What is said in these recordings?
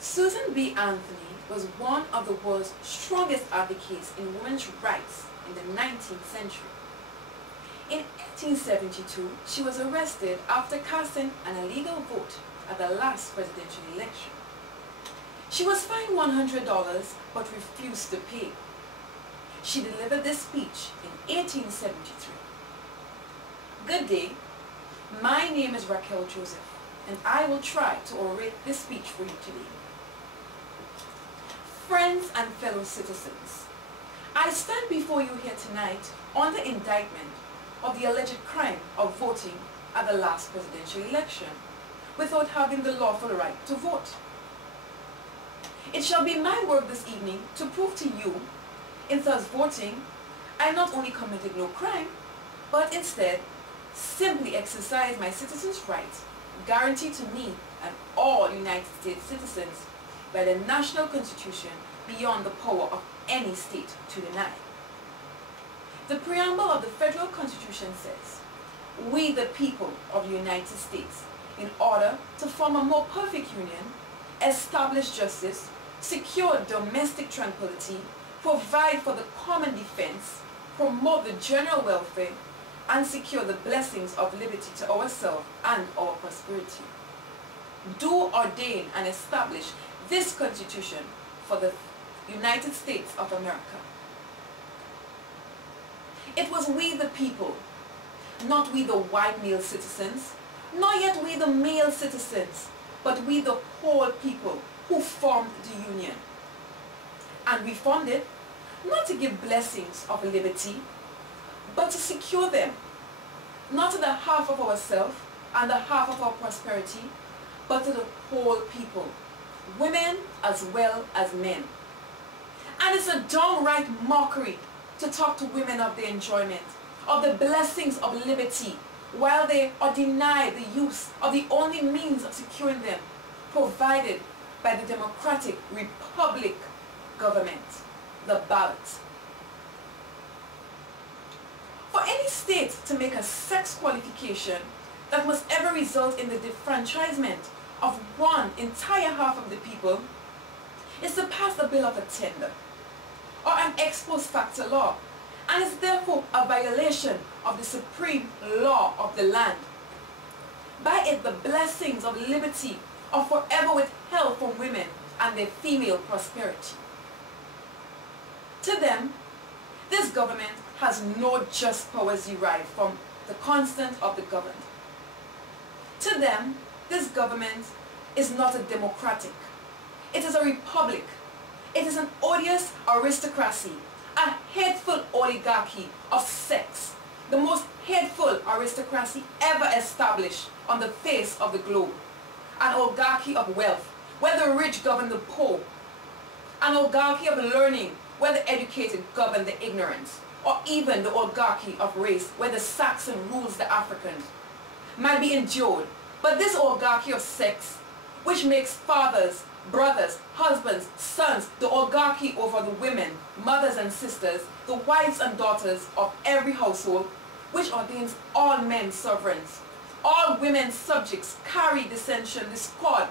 Susan B. Anthony was one of the world's strongest advocates in women's rights in the 19th century. In 1872, she was arrested after casting an illegal vote at the last presidential election. She was fined $100 but refused to pay. She delivered this speech in 1873. Good day. My name is Raquel Joseph, and I will try to orate this speech for you today. Friends and fellow citizens, I stand before you here tonight on the indictment of the alleged crime of voting at the last presidential election without having the lawful right to vote. It shall be my work this evening to prove to you, in thus voting, I not only committed no crime, but instead simply exercised my citizens' rights guaranteed to me and all United States citizens by the national constitution beyond the power of any state to deny. The preamble of the federal constitution says, "We the people of the United States, in order to form a more perfect union, establish justice, secure domestic tranquility, provide for the common defense, promote the general welfare, and secure the blessings of liberty to ourselves and our prosperity. Do ordain and establish this Constitution for the United States of America." It was we the people, not we the white male citizens, nor yet we the male citizens, but we the whole people who formed the Union. And we formed it not to give blessings of liberty, but to secure them, not to the half of ourselves and the half of our prosperity, but to the whole people, women as well as men. And it's a downright mockery to talk to women of the enjoyment, of the blessings of liberty, while they are denied the use of the only means of securing them, provided by the democratic republic government, the ballot. For any state to make a sex qualification that must ever result in the disfranchisement of one entire half of the people is to pass a bill of attainder or an ex post facto law, and is therefore a violation of the supreme law of the land. By it, the blessings of liberty are forever withheld from women and their female prosperity. To them, this government has no just powers derived from the consent of the governed. To them, this government is not a democratic. It is a republic. It is an odious aristocracy, a hateful oligarchy of sex, the most hateful aristocracy ever established on the face of the globe, an oligarchy of wealth, where the rich govern the poor, an oligarchy of learning, where the educated govern the ignorant, or even the oligarchy of race, where the Saxon rules the Africans, might be endured. But this oligarchy of sex, which makes fathers, brothers, husbands, sons, the oligarchy over the women, mothers and sisters, the wives and daughters of every household, which ordains all men sovereigns, all women subjects, carry dissension, discord,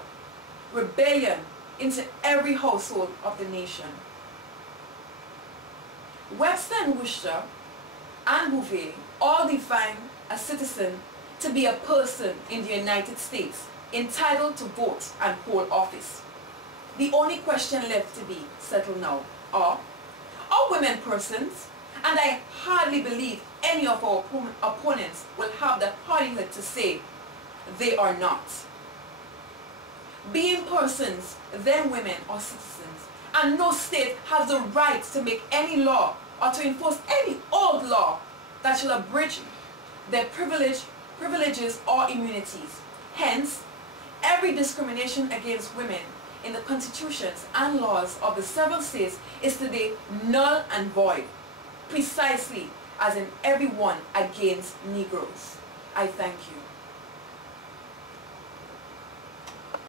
rebellion into every household of the nation. Webster and Worcester and Bouvet all define a citizen to be a person in the United States entitled to vote and hold office. The only question left to be settled now are women persons? And I hardly believe any of our opponents will have the hardihood to say they are not. Being persons, then women are citizens, and no state has the right to make any law or to enforce any old law that shall abridge their privileges or immunities. Hence, every discrimination against women in the constitutions and laws of the several states is today null and void, precisely as in every one against Negroes. I thank you.